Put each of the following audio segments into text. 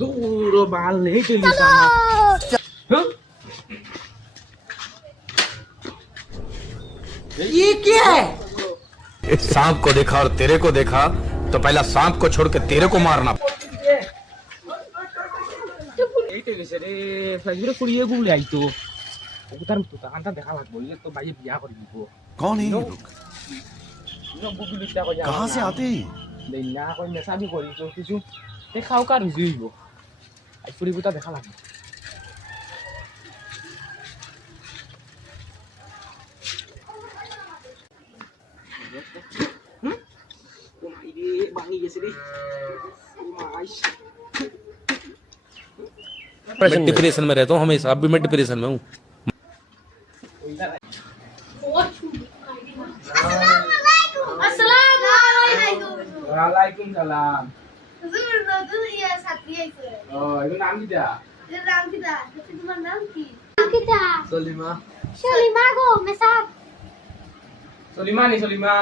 दूर बाल नहीं चली सामा ये क्या है? सांप को देखा और तेरे को देखा तो पहला सांप को छोड़ के तेरे को मारना। এইটা গেছে রে ফেসবুকে কুড়িয়ে গুলে আইতো ওটার তো কানটা দেখা লাগবো ইলে তো ভাই বিয়া করে দিব कौन है ये लोग? নো বুবুলি টা কই कहाँ से आते हैं? দেই না কই মেসাবি করি তো কিছু দেখাও কার হইব আই ফুরিবুটা দেখা লাগবে ও মাই রে ভাঙি গেছে রে ও মাই मैं डिप्रेशन में रहता हूँ हमेशा। अब भी मैं डिप्रेशन में हूँ। ওয়ালাইকুম সালাম ও এর নাম কি দা সলিমা সলিমা নি সলিমা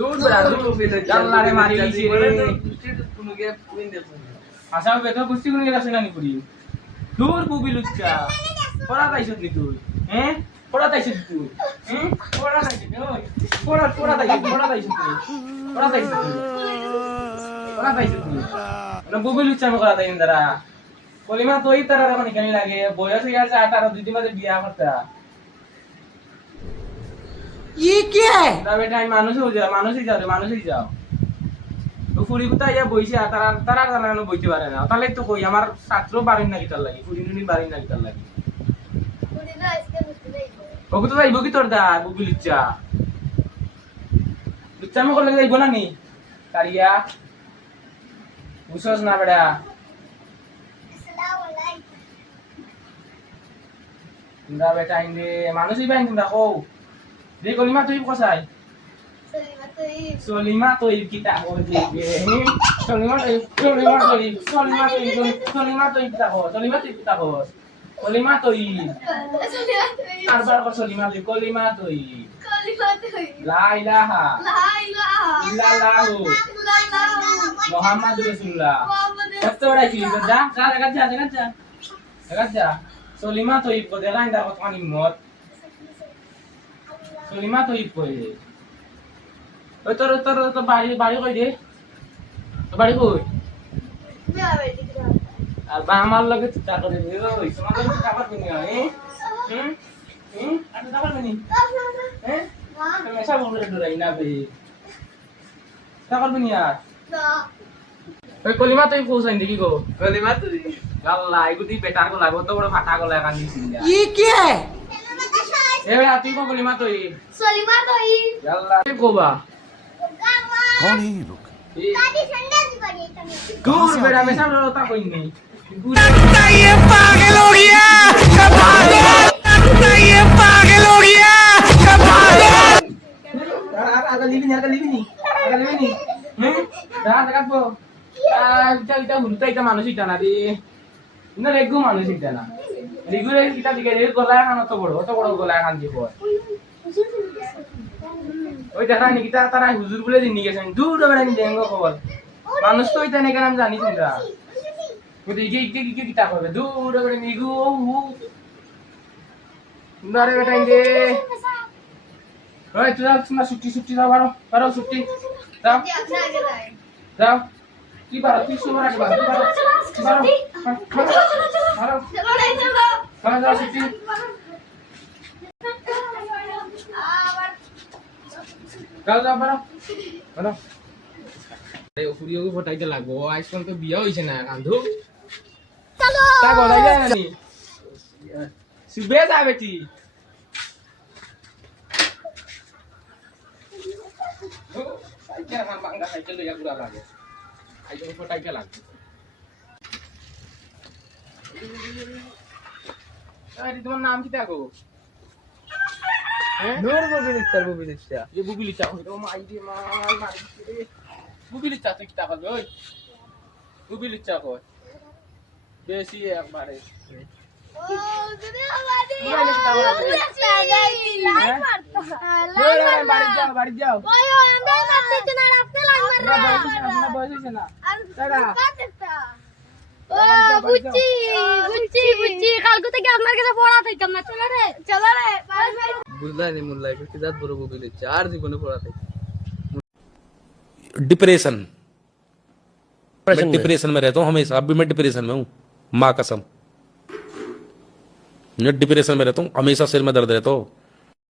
দূর বড়া দূর বিলে আল্লাহ রে মারি দিছি রে আশা বেতো বুঝতি কোন গেছে না নি পুরি দূর বুবি লুচ্চা পড়া তাইছত নি তুই হ্যাঁ পড়া তাইছত তুই হ্যাঁ পড়া তাইছত ওই পড়া তাইছত তুই পড়া তাইছত না বুবি লুচ্চা করা তাই ইন্দারা কলিমা তোই তারা রাখনি কেন লাগে বয়স হয়ে গেছে 18 দুই দিন মাঝে বিয়া করতা ये क्या है? না বেটা আমি মানুষই যাও তো ফুরি কোথায় ইয়া বইছে তারা জানানো বইতে পারে না তাহলে তো কই আমার ছাত্র বাড়ির না কিতার লাগি ফুরি নুনি বাড়ির না কিতার লাগি ওকে তো যাইব কি তোর দা বুবি লুচ্চা লুচ্চা আমি করলে যাইব না নি কারিয়া বুঝছস না বেটা তোমরা বেটা ইন্দে মানুষই বাইন তোমরা কও দে কলিমা তুই কসাই Solima to kita hoje. Solima to kita ho. Solima to Arbar ko solima to kolima to La ilaha illallah Muhammad Rasulullah. Kasta ora ki da gaja. Solima to ipo de la inda ko tani mot. Solima to ipo ওই তোর বাড়ি কই রে তোর বাড়ি কই আর বা আমার লগে চিন্তা করে রে ওই তোমাদের টাকা পাবি না আচ্ছা টাকা পাবি হ্যাঁ তুমি সব বলে দরাই না বে টাকা পাবি না ওই কলিমা তুই পৌঁছাই দেখি গো কলিমা তুই আল্লাহ এগুদি বেটার গো লাগো তো বড় ফাটা গো লাগা নিছিস ये क्या है? এ তুই কো কলিমা তুই আল্লাহ তুই কোবা कौन है ये लोग? दूर बेटा मैं सब रोता कोई नहीं ये पागल हो गया ये पागल हो गया agak living dah dekat po kita hunta kita manusia kita nadi ini regu manusia kita na regu kita dikira golai kan atau bodoh golai kan jiwa ওই দেখা নি কিতা তারা হুজুর বলে দিন নিয়ে গেছেন দূর বেড়া নি দেঙ্গো খবর মানুষ তো ওইটা নেই আমি জানি তোমরা কিন্তু ইকে কিতা করবে দূর বেড়া নি গো সুন্দর বেটা ইন্দে ওই তোমরা ছুটি যাও বারো ছুটি যাও কি বারো তুই সময় রাখবা বারো যাও ছুটি যাও বারো ফুরিও ফটাইতে লাগবো আজকাল তো বিয়া হইছে না কান্ধু তা গলাই যায় না নি সুবে যা বেটি সাইকেল আমার বাংলা সাইকেল লইয়া ঘুরা লাগে সাইকেল ফটাইতে লাগবে আরে তোমার নাম কি থাকো নূর বুবিলিচ্ছা ये बुबिली चा हो माई रे माल मारी रे बुबिली चा तो किता करबे ओय बुबिली चा को बेसी एकबारे বাড়ি যাও বয়স হয়েছে না বুঝলাই নি মুল্লাই কি জাত বড় বুবি দিচ্ছে আর জীবনে পড়া থাকে डिप्रेशन मैं डिप्रेशन में रहता हूँ हमेशा। अभी मैं डिप्रेशन में हूँ, माँ कसम। मैं डिप्रेशन में रहता हूँ, हमेशा सिर में दर्द रहता हो।